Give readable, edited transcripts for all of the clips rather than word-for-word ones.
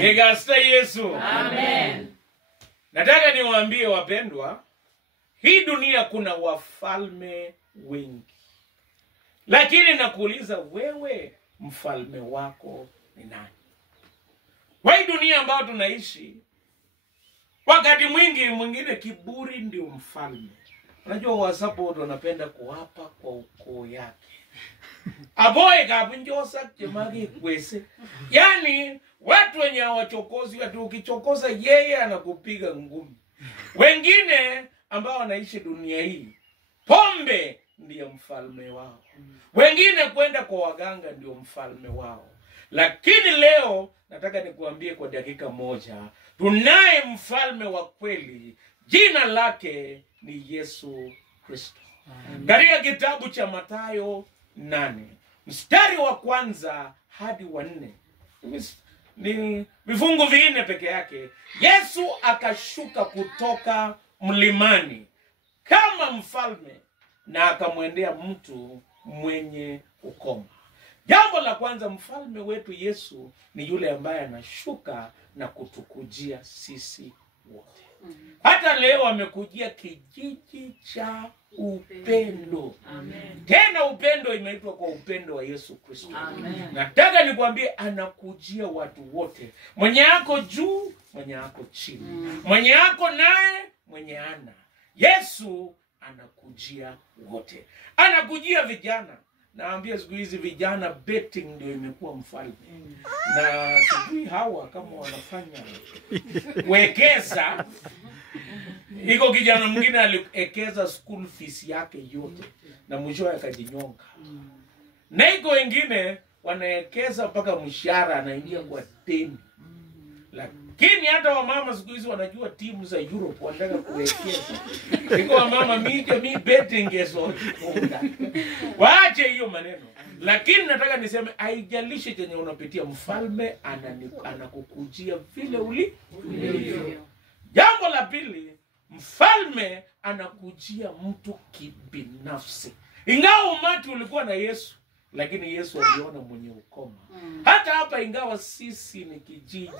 Egasta Yesu. Amen. Nataka niwaambie wapendwa, hii dunia kuna wafalme wengi. Lakini nakuuliza wewe, mfalme wako ni nani? Kwa hii dunia ambayo tunaishi, wakati mwingine kiburi ndio mfalme. Unajua WhatsApp wanapenda kuapa kwa ukoo yake. Aboe kabinjosa chemagi kwese. Yani watu wenye hawachokozi, watu ukichokoza yeye anakupiga ngumi. Wengine ambao wanaishi dunia hii, pombe ndiyo mfalme wao. Wengine kwenda kwa waganga ndio mfalme wao. Lakini leo nataka nikuambie kwa dakika moja, tunaye mfalme wa kweli, jina lake ni Yesu Kristo. Katika kitabu cha Mathayo 8, mstari wa 1 hadi wa 4. Ni vifungu 4 peke yake. Yesu akashuka kutoka mlimani kama mfalme na akamwendea mtu mwenye ukoma. Jambo la kwanza, mfalme wetu Yesu ni yule ambaye anashuka na kutukujia sisi wote. Hata leo amekujia kijiji cha upendo. Amen. Tena upendo imeitwa kwa upendo wa Yesu Kristo. Nataka nikwambie anakujia watu wote. Mwenye ako juu, mwenye ako chini. Mwenye ako naye, mwenye ana. Yesu anakujia wote. Anakujia vijana. Naambia siku hizi vijana betting ndio imekuwa mfalme. Na sijui hawa kama wanafanya wekeza. Iko kijana mwingine aliekeza school fees yake yote na mwisho akajinyonga. Na iko wengine wanaekeza mpaka mshahara anaingia kwa deni. Lakini hata wamama siku hizi wanajua timu za Europe wanataka kuwekeza. Iko wamama mi betting yeso. Waache hiyo maneno. Lakini nataka niseme haijalishi chenye unapitia, mfalme anakukujia vile ulivyo. Jambo la pili, mfalme anakujia mtu kibinafsi. Ingawa umati ulikuwa na Yesu, lakini Yesu aliona mwenye ukoma. Hata hapa ingawa sisi ni kijiji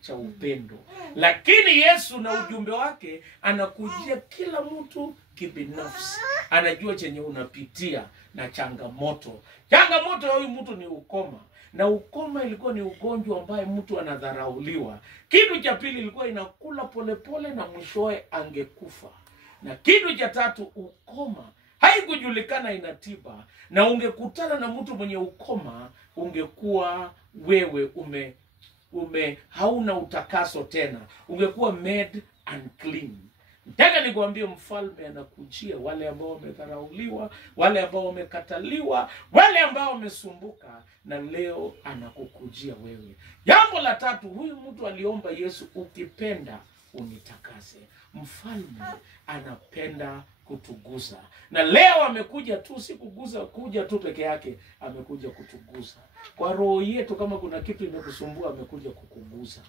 cha upendo, lakini Yesu na ujumbe wake anakujia kila mtu kibinafsi. Anajua chenye unapitia na changamoto. Changamoto ya huyu mtu ni ukoma. Na ukoma ilikuwa ni ugonjwa ambaye mtu anadharauliwa. Kitu cha pili ilikuwa inakula polepole na mwishowe angekufa. Na kitu cha tatu, ukoma haikujulikana inatiba. Na ungekutana na mtu mwenye ukoma, ungekuwa wewe hauna utakaso tena. Ungekuwa made unclean. Nataka nikwambie mfalme anakujia wale ambao wamedharauliwa, wale ambao wamekataliwa, wale ambao wamesumbuka, na leo anakukujia wewe. Jambo la tatu, huyu mtu aliomba Yesu, ukipenda unitakase. Mfalme anapenda kutuguza. Na leo amekuja tu, si kuja tu peke yake, amekuja kutuguza. Kwa roho yetu kama kuna kitu imekusumbua, amekuja kukuguza.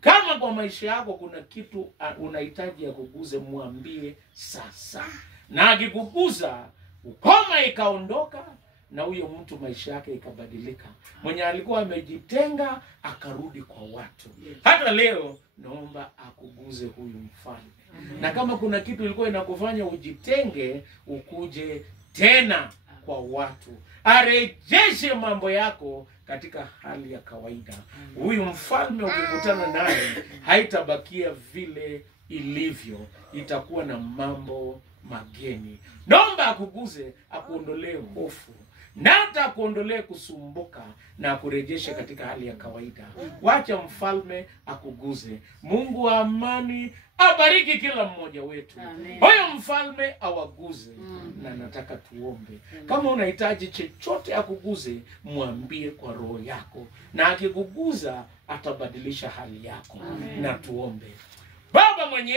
Kama kwa maisha yako kuna kitu unahitaji ya kuguze, mwambie sasa. Na akikuguza, ukoma ikaondoka na huyo mtu maisha yake ikabadilika. Mwenye alikuwa amejitenga akarudi kwa watu. Hata leo naomba akuguze huyu mfalme. Na kama kuna kitu ilikuwa inakufanya ujitenge, ukuje tena kwa watu. Arejeshe mambo yako katika hali ya kawaida. Huyu mfalme ukikutana naye, haitabakia vile ilivyo. Itakuwa na mambo mageni. Naomba akuguze, akuondolee hofu. Na hata akuondolee kusumbuka na akurejeshe katika hali ya kawaida. Wacha mfalme akuguze. Mungu wa amani abariki kila mmoja wetu. Huyo mfalme awaguze. Na nataka tuombe. Kama unahitaji chochote akuguze, mwambie kwa roho yako. Na akikuguza atabadilisha hali yako. Na tuombe. Baba mwenye